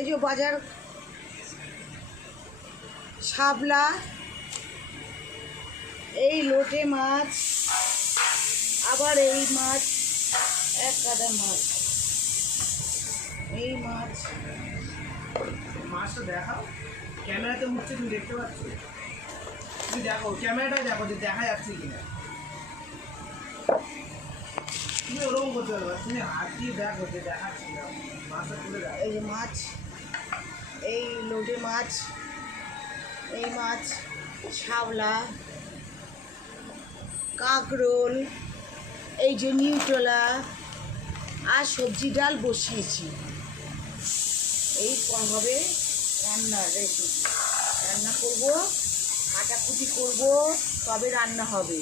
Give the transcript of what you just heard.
এই যে বাজার শাপলা, এই লোটে মাছ, আবার এই মাছ, এক গাদা মাছ, এই মাছ। মাছটা দেখাও, ক্যামেরাতে উঠছে, তুমি দেখতে পাচ্ছ? তুমি দেখো, ক্যামেরাটাই দেখো যে দেখা যাচ্ছে কিনা। তুমি ওরকম করতে পারবে, তুমি হাত দিয়ে দেখো যে দেখাচ্ছে কিনা। মাছটা তুলে দেখো। এই যে মাছ, এই লোটে মাছ, এই মাছ, শাপলা, কাঁকরোল, এই যে নিউট্রোলা, আর সবজি ডাল বসিয়েছি। এই হবে রান্নার রেসিপি। রান্না করবো, কাটাকুটি করবো, তবে রান্না হবে।